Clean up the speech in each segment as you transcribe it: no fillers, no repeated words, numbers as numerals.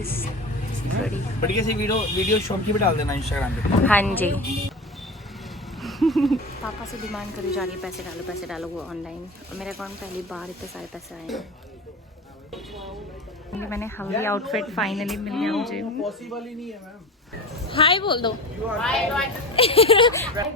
Guys बड़ी बढ़िया सी video shop की भी डाल देना इंस्टाग्राम पे। हाँ जी। पापा से डिमांड करी जा रही है पैसे डालो वो ऑनलाइन, और मेरे अकाउंट पहली बार इतने सारे पैसे आए हैं। मैंने हल्दी आउटफिट फाइनली मिल गया मुझे। पॉसिबल ही नहीं है मैम। हाय बोल दो। Hi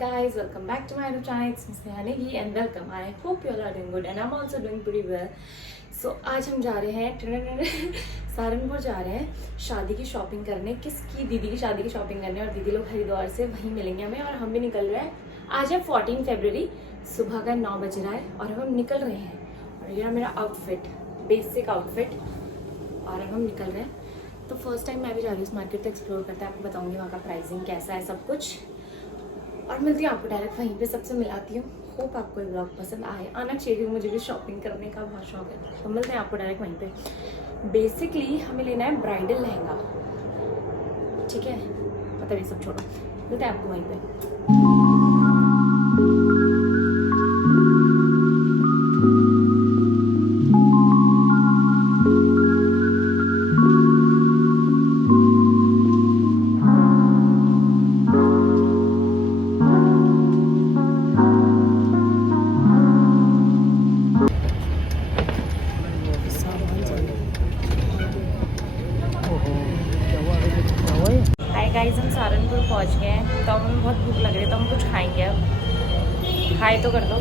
guys, welcome back to my channel. It's miss Neha and welcome. I hope you all are doing good and I am also doing pretty well. So आज हम जा रहे हैं सहारनपुर जा रहे हैं शादी की शॉपिंग करने, किसकी दीदी की शादी की शॉपिंग करने, और दीदी लोग हरिद्वार से वहीं मिलेंगे हमें, और हम भी निकल रहे हैं। आज है 14 फरवरी, सुबह का 9 बज रहा है और हम निकल रहे हैं। और ये मेरा आउटफिट, बेसिक आउटफिट, और अब हम निकल रहे हैं। तो फर्स्ट टाइम मैं भी जा रही हूँ इस मार्केट, तो एक्सप्लोर करते हैं, आपको बताऊंगी वहाँ का प्राइसिंग कैसा है सब कुछ, और मिलती हूँ आपको डायरेक्ट वहीं पे, सबसे मिलाती हूँ। होप आपको ये ब्लॉग पसंद आना चाहिए, मुझे भी शॉपिंग करने का बहुत शौक है। तो मिलते हैं आपको डायरेक्ट वहीं पे। बेसिकली हमें लेना है ब्राइडल लहंगा, ठीक है, मतलब ये सब छोड़ो, मिलते हैं आपको वहीं पे। गाइस, हम सहारनपुर पहुंच गए हैं, तो हमें बहुत भूख लग रही है, तो हम कुछ खाएंगे अब। हाय तो कर दो।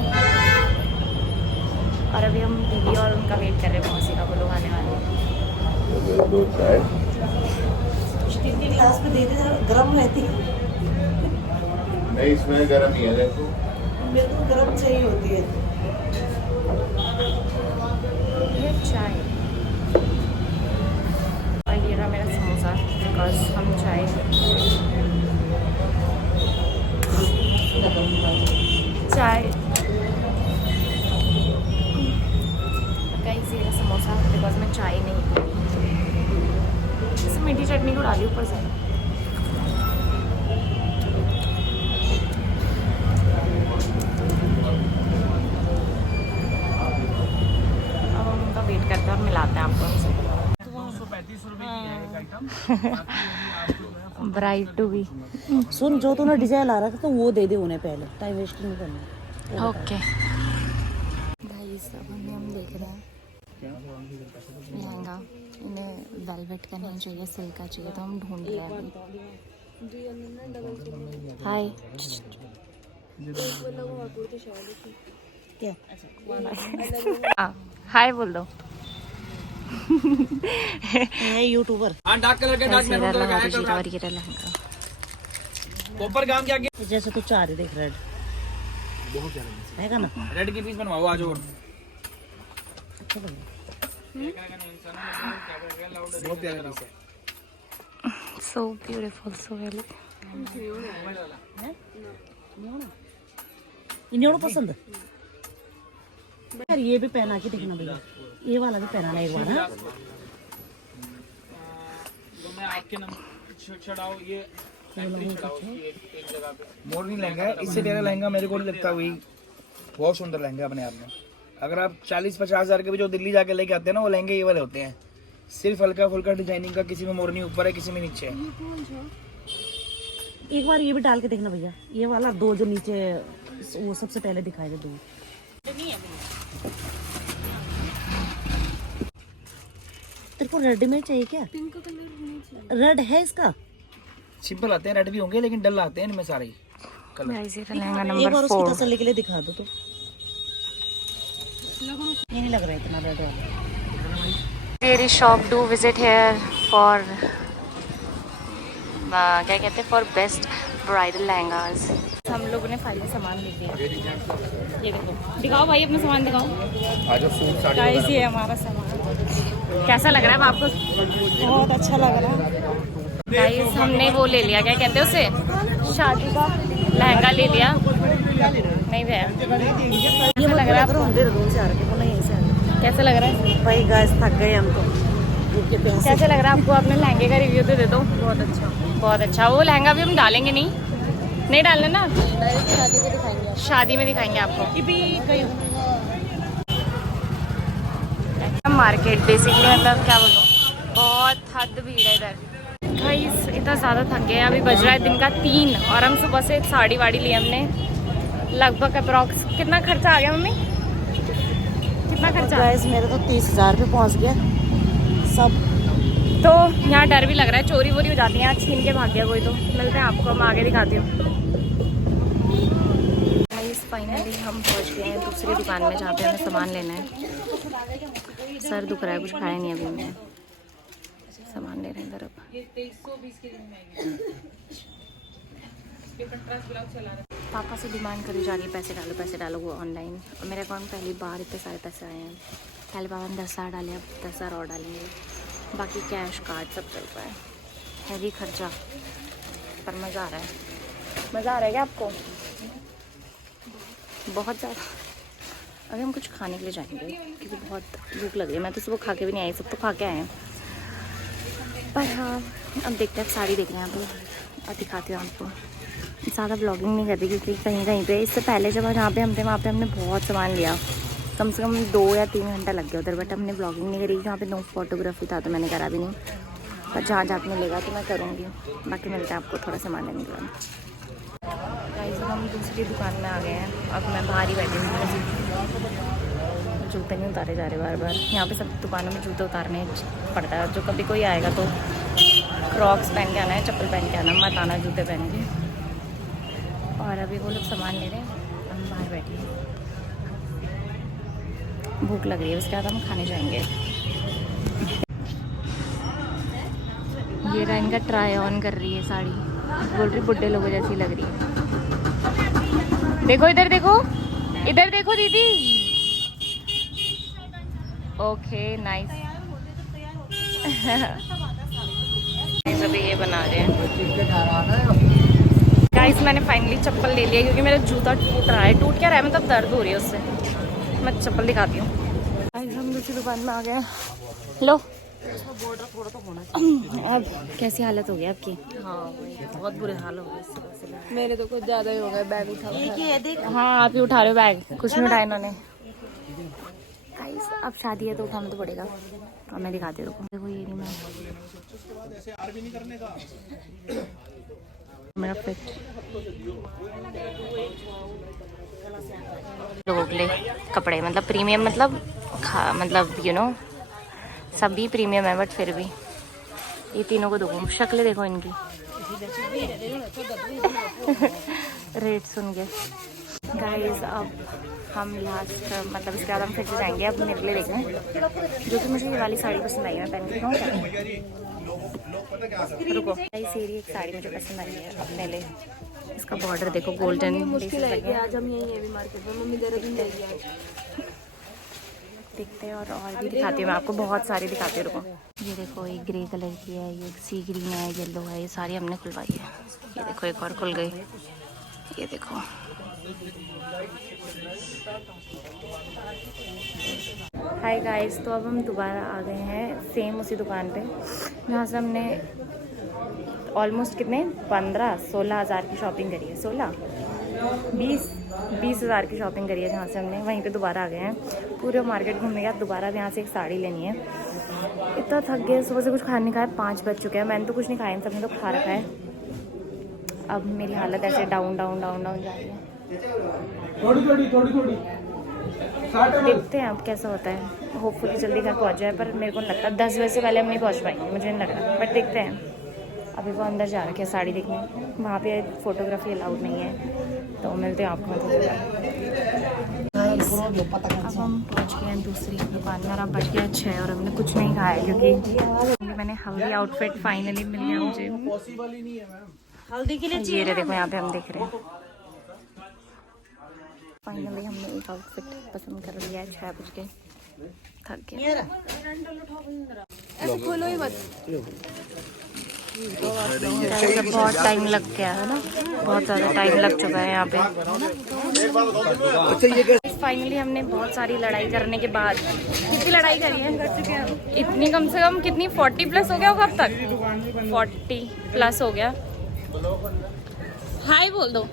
और अभी हम दीदी और उनका वेट कर रहे हैं, मौसी का, वो लोग आने वाले हैं। ग्लास में दे दे, गर्म रहती है। नहीं, इसमें गर्म ही है, देखो मेरे को गर्म चाहिए होती है। ये चाय, और ये रहा मेरा समोसा, बिकॉज हम चाय गाइस, ये रहा समोसा, बिकॉज मैं चाय नहीं पी। जैसे मीठी चटनी को डाली ऊपर से। अब हम उनका वेट करते हैं और मिलाते हैं आपको उनसे। 235 रुपए की है एक आइटम। Bride to be. सुन, जो तूने डिजाइन ला रहा था तो वो दे दे उन्हें, पहले टाइम वेस्ट नहीं करना। ओके भाई, सब हम देख रहे हैं लहंगा, इन्हें वेलवेट का नहीं चाहिए, सिल्क का चाहिए, तो हम ढूंढ रहे हैं अभी। हाय, क्या हाय बोल दो। है यूट्यूबर। हाँ, डार्क कलर का, डार्क मैरून कलर का है और कलर। ये रहा लहंगा। कॉपर काम क्या किया? जैसे तू चाह रही देख, रेड बहुत प्यारा है ना? रेड की पीस बनवाओ आज। और अच्छा बन बहुत प्यारा पीस है। So beautiful, so well. इन्हें पसंद यार, ये भी पहना के देखना भैया, ये वाला भी पहनाना एक बार। हाँ, तो मैं आपके नंबर चढ़ाओ, ये चढ़ाओ एक जगह पे। मोरनी लहंगा है, इससे प्यारा लहंगा मेरे को नहीं लगता कोई। बहुत सुंदर लहंगा अपने आप में। अगर आप 40-50 हज़ार के भी जो दिल्ली जाके लेके आते हैं ना, वो लहंगे ये वाले होते हैं। सिर्फ हल्का फुल्का डिजाइनिंग का, किसी में मोरनी ऊपर है, किसी में नीचे है। एक बार ये भी डाल के देखना भैया, ये वाला दो जो नीचे, वो सबसे पहले दिखाए थे दो। तेरे को रेड में चाहिए क्या? पिंक कलर रेड है इसका। सिंपल आते हैं, रेड भी होंगे, लेकिन डल आते हैं इनमें सारे ही कलर। लहंगा एक नंबर बार उसकी 4। तसल्ली के लिए दिखा दो तो। ये नहीं लग रहा है इतना रेड वाला। Really shop do visit here for क्या कहते हैं, फॉर बेस्ट ब्राइडल लहंगास। हम लोगों ने फाइनली सामान ले लिया। ये देखो, दिखाओ भाई अपना सामान दिखाओ। गाइस, ये हमारा सामान कैसा लग रहा है आपको? बहुत अच्छा लग रहा है। गाइस, हमने वो ले लिया, क्या कहते हैं उसे, शादी का लहंगा ले लिया। नहीं भैया, कैसा लग रहा है? कैसा लग रहा है भाई गाइस, थक गए हम तो। कैसा लग रहा है आपको? अपने लहंगे का रिव्यू तो दे दो। बहुत अच्छा, बहुत अच्छा। वो लहंगा भी हम डालेंगे, नहीं डालना ना, शादी में दिखाएंगे आपको। मार्केट बेसिकली, मतलब क्या बोलूँ, बहुत हद भीड़ है इधर भाई, इतना ज़्यादा थक गए। अभी बज रहा है दिन का 3 और हम सुबह से साड़ी वाड़ी ली हमने। लगभग अप्रॉक्स कितना खर्चा आ गया मम्मी? कितना खर्चा? गाइस मेरा तो 30,000 पे पहुंच गया सब। तो यहाँ डर भी लग रहा है, चोरी वोरी हो जाती है, यहाँ छीन के भाग गया कोई तो। मिलते हैं आपको, हम आगे दिखाती हूँ। फाइनली हम पहुँच गए हैं दूसरी दुकान में जहाँ पे हमें सामान लेना है। सर दुख रहा है, कुछ खाया नहीं अभी हमने। सामान ले रहे हैं इधर। अब पापा से डिमांड करी जा रही है पैसे डालो वो ऑनलाइन। और मेरे अकाउंट में पहली बार इतने सारे पैसे आए हैं। पहले पापा ने 10,000 डाले, अब 10,000 और डालेंगे। बाकी कैश कार्ड सब चल रहा है। हैवी खर्चा पर मज़ा आ रहा है। मज़ा आ रहा है क्या आपको? बहुत ज़्यादा। अभी हम कुछ खाने के लिए जाएंगे क्योंकि बहुत भूख लग रही है। मैं तो सुबह खा के भी नहीं आई, सब तो खा के आए हैं। पर हाँ, अब देखते हैं। साड़ी देख रहे हैं यहाँ पे और दिखाती हूँ आपको। ज़्यादा ब्लॉगिंग नहीं कर रही क्योंकि कहीं कहीं पे इससे पहले जब जहाँ पे हम थे वहाँ पे हमने बहुत सामान लिया। कम से कम 2 या 3 घंटा लग गया उधर। बट हमने ब्लॉगिंग नहीं करी, जहाँ पे नो फोटोग्राफी था तो मैंने करा भी नहीं। पर जहाँ जाके मिलेगा तो मैं करूँगी। बाकी मिलता है आपको थोड़ा सामान लेने के बाद। गाइस हम दूसरी दुकान में आ गए हैं। अब मैं बाहर ही बैठी हूँ। जूते नहीं उतारे जा रहे बार बार। यहाँ पे सब दुकानों में जूते उतारने पड़ता है। जो कभी कोई आएगा तो क्रॉक्स पहन के आना है, चप्पल पहन के आना, मत आना जूते पहन के। और अभी वो लोग सामान ले रहे हैं, हम बाहर बैठे हैं। भूख लग रही है, उसके बाद हम खाने जाएंगे। ये इनका ट्राई ऑन कर रही है साड़ी। बोल रही बुड्ढे लोगों जैसी लग रही है। देखो इधर देखो, इधर देखो दीदी। Okay nice. अभी ये बना रहे हैं गाइस। मैंने फाइनली चप्पल ले लिया क्योंकि मेरा जूता टूट रहा है। टूट क्या रहा है मतलब दर्द हो रही है उससे। मैं चप्पल दिखाती हूँ। गाइस हम दूसरी दुकान में आ गए। लो अब कैसी हालत हो गई आपकी? हाँ बहुत बुरे हाल हो गए। मेरे तो कुछ ज्यादा ही हो गए। बैग उठा देख। हाँ आप ही उठा रहे हो बैग, कुछ नहीं उठाया इन्होंने। गाइस अब शादी है तो उठाना तो पड़ेगा। और मैं दिखाती हूँ, देखो ये नहीं मैं मेरा फिट लोगों के लिए कपड़े मतलब प्रीमियम मतलब यू नो सभी प्रीमियम है। बट फिर भी ये तीनों को देखो, शक्लें देखो इनकी। रेट सुन के गाइस अब हम लास्ट मतलब इसके बाद हम फिर से जाएंगे। अब मेरे लिए देखना जो कि मुझे ये वाली साड़ी पसंद आई है। मैं पहन के दिखाऊँ क्या? रुको गाइस, ये एक साड़ी मुझे पसंद आई है अपने लिए। इसका बॉर्डर देखो गोल्डन। मुश्किल है आज हम यही है मार्केट में। मम्मी देहरादून जाएगी। देखते हैं और भी दिखाती हूँ मैं आपको। बहुत सारी दिखाती हूँ। रुको ये देखो, एक ग्रे कलर की है, ये सी ग्रीन है, येलो है। ये सारी हमने खुलवाई है। ये देखो एक और खुल गई। ये देखो हाय गाइस। तो अब हम दोबारा आ गए हैं सेम उसी दुकान पे जहाँ से हमने ऑलमोस्ट कितने 15-16 हज़ार की शॉपिंग करी है। 16-20 हज़ार की शॉपिंग करी है जहाँ से हमने। वहीं पे दोबारा आ गए हैं। पूरे मार्केट घूमने के बाद दोबारा यहाँ से एक साड़ी लेनी है। इतना थक गया, सुबह से कुछ खाने नहीं खाया। 5 बज चुके हैं। मैंने तो कुछ नहीं खाया, इन सबने तो खा रखा है। अब मेरी हालत ऐसे डाउन जा रही है। देखते हैं अब कैसा होता है। होपफुली जल्दी घर पहुंच जाए, पर मेरे को नहीं लगता 10 बजे से पहले हम नहीं पहुंच पाएंगे, मुझे नहीं लग रहा। बट देखते हैं। अभी वो अंदर जा रखे हैं साड़ी देखने। वहाँ पे फोटोग्राफी अलाउड नहीं है, तो मिलते हैं आपको। अब हम पहुँच गए हैं दूसरी दुकान में और अब बज गया 6 और हमने कुछ नहीं खाया क्योंकि मैंने हल्दी आउटफिट फाइनली मिल गया मुझे। हल्दी के लिए ये देखो यहाँ पे हम देख रहे हैं। फाइनली हमने एक आउटफिट पसंद कर लिया है। 6 बज के थक गया। ऐसे खोलो ही मत। बहुत टाइम लग गया है ना, बहुत ज़्यादा टाइम लग चुका है यहाँ पे। फाइनली हमने बहुत सारी लड़ाई करने के बाद, कितनी लड़ाई करी है इतनी, कम से कम कितनी 40 प्लस हो गया होगा अब तक। 40 प्लस हो गया। हाय बोल दो।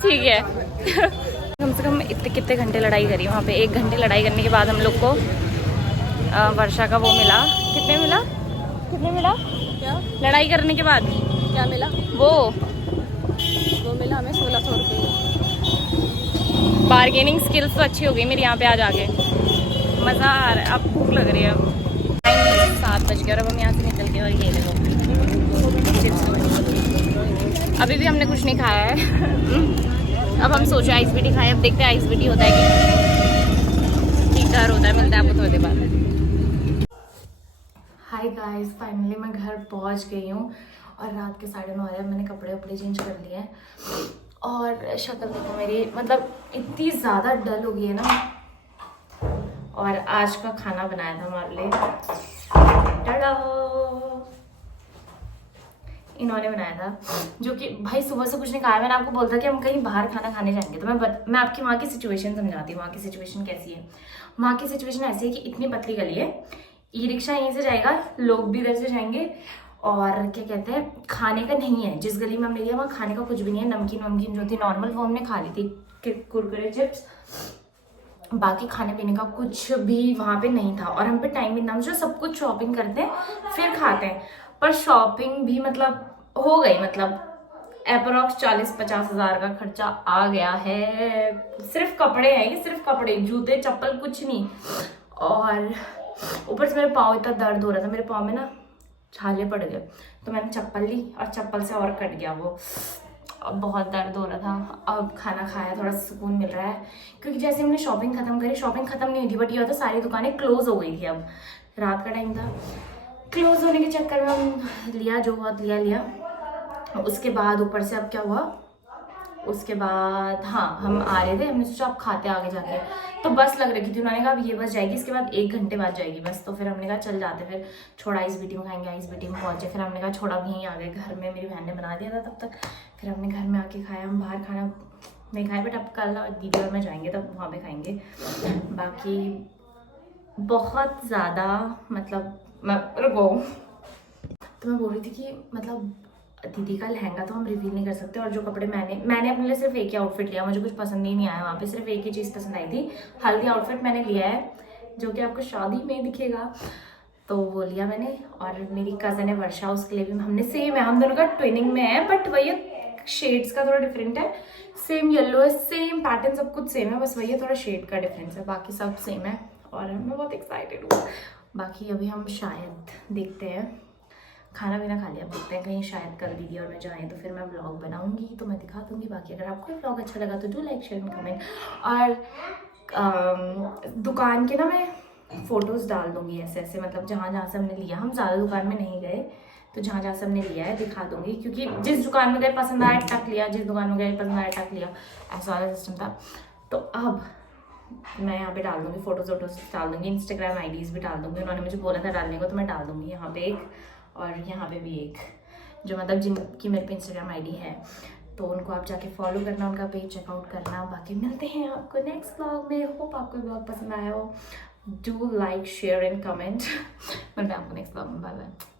ठीक है। कम से कम इतने कितने घंटे लड़ाई करी वहाँ पे। 1 घंटे लड़ाई करने के बाद हम लोग को वर्षा का वो मिला। कितने मिला? कितने मिला? क्या लड़ाई करने के बाद क्या मिला? वो मिला हमें 1600 रुपये। बार्गेनिंग स्किल्स तो अच्छी हो गई मेरी यहाँ पे आ जाके। मज़ा आ रहा है। अब भूख लग रही है। अब 7 बज गए और अब हम यहाँ से निकल के और ये देखो अभी भी हमने कुछ नहीं खाया है। अब हम सोचे आइस बीटी खाएं। अब देखते हैं आइस बीटी होता है कि घर होता है। मिलता है आपको थोड़ी देर बाद। हाय गाइस, फाइनली मैं घर पहुंच गई हूँ और रात के 9:30 बजे मैंने कपड़े वपड़े चेंज कर लिए हैं और शक्ल देखो मेरी मतलब इतनी ज़्यादा डल हो गई है ना। और आज का खाना बनाया था हमारे लिए, टाडा, इन्होंने बनाया था, जो कि भाई सुबह से कुछ नहीं खाया। मैंने आपको बोला था कि हम कहीं बाहर खाना खाने जाएंगे। तो मैं आपकी वहाँ की सिचुएशन समझाती हूँ। वहाँ की सिचुएशन कैसी है। वहाँ की सिचुएशन ऐसी है कि इतनी पतली गली है, ई रिक्शा यहीं से जाएगा, लोग भी इधर से जाएंगे और क्या कहते हैं खाने का नहीं है। जिस गली में हमने लिया वहाँ खाने का कुछ भी नहीं है। नमकीन वमकीन जो थी नॉर्मल वो हमने खा ली थी, कुरकुरे चिप्स, बाकी खाने पीने का कुछ भी वहाँ पे नहीं था। और हम पे टाइम भी ना, जो सब कुछ शॉपिंग करते हैं फिर खाते हैं। पर शॉपिंग भी मतलब हो गई, मतलब अप्रोक्स 40-50 हज़ार का खर्चा आ गया है। सिर्फ कपड़े हैं, ये सिर्फ कपड़े, जूते चप्पल कुछ नहीं। और ऊपर से मेरे पाँव इतना दर्द हो रहा था, मेरे पाँव में ना छाले पड़ गए। तो मैंने चप्पल ली और चप्पल से और कट गया वो। अब बहुत दर्द हो रहा था। अब खाना खाया, थोड़ा सुकून मिल रहा है। क्योंकि जैसे हमने शॉपिंग खत्म करी, शॉपिंग खत्म नहीं हुई थी बट ये होता सारी दुकानें क्लोज हो गई थी। अब रात का टाइम था, क्लोज होने के चक्कर में हम लिया जो बहुत लिया। उसके बाद ऊपर से अब क्या हुआ, उसके बाद हाँ हम आ रहे थे, हमने सोचा अब खाते आगे जाके। तो बस लग रही थी, उन्होंने कहा अब ये बस जाएगी, इसके बाद 1 घंटे बाद जाएगी बस। तो फिर हमने कहा चल जाते, फिर छोड़ा आइस बीटी में खाएंगे। आइस बीटी में पहुंचे, फिर हमने कहा छोड़ा भी यहीं आ गए घर में, मेरी बहन ने बना दिया था तब तक। फिर हमने घर में आके खाया। हम बाहर खाना नहीं खाए बट अब कल दीदी और मैं जाएंगे तब वहाँ पे खाएंगे। बाकी बहुत ज़्यादा मतलब मैं रुको, तो मैं बोल रही थी कि मतलब दीदी का लहंगा तो हम रिवील नहीं कर सकते। और जो कपड़े मैंने अपने लिए सिर्फ एक ही आउटफिट लिया, मुझे कुछ पसंद ही नहीं आया वहाँ पे। सिर्फ एक ही चीज़ पसंद आई थी, हल्दी आउटफिट मैंने लिया है जो कि आपको शादी में दिखेगा, तो वो लिया मैंने। और मेरी कज़न है वर्षा, उसके लिए भी हमने सेम है, हम दोनों का ट्विनिंग में है बट वही शेड्स का थोड़ा डिफरेंट है। सेम येलो है, सेम पैटर्न, सब कुछ सेम है, बस वही थोड़ा शेड का डिफरेंस है, बाकी सब सेम है। और मैं बहुत एक्साइटेड हूँ। बाकी अभी हम शायद देखते हैं, खाना पीना खा लिया, देखते हैं कहीं शायद कल दीदी और मैं जाएँ तो फिर मैं व्लॉग बनाऊंगी तो मैं दिखा दूंगी। बाकी अगर आपको व्लॉग अच्छा लगा तो do like share and comment. और दुकान के ना मैं फ़ोटोज़ डाल दूंगी ऐसे ऐसे, मतलब जहाँ जहाँ से हमने लिया। हम ज़्यादा दुकान में नहीं गए तो जहाँ जहाँ से हमने लिया है दिखा दूंगी, क्योंकि जिस दुकान में गए पसंद आया टक लिया, जिस दुकान में गए पसंद आया टक लिया, ऐसा वाला सिस्टम था। तो अब मैं यहाँ पे डाल दूंगी फ़ोटोज़ वोटोज़ डाल दूंगी, इंस्टाग्राम आईडीज़ भी डाल दूंगी। उन्होंने मुझे बोला था डालने को तो मैं डाल दूंगी यहाँ पे एक और यहाँ पे भी एक, जो मतलब जिनकी मेरे पे इंस्टाग्राम आईडी है तो उनको आप जाके फॉलो करना, उनका पेज चेकआउट करना। बाकी मिलते हैं आपको नेक्स्ट व्लॉग में। होप आपको व्लॉग पसंद आया हो। Do like share and comment. मिलते हैं आपको नेक्स्ट व्लॉग में। Bye bye.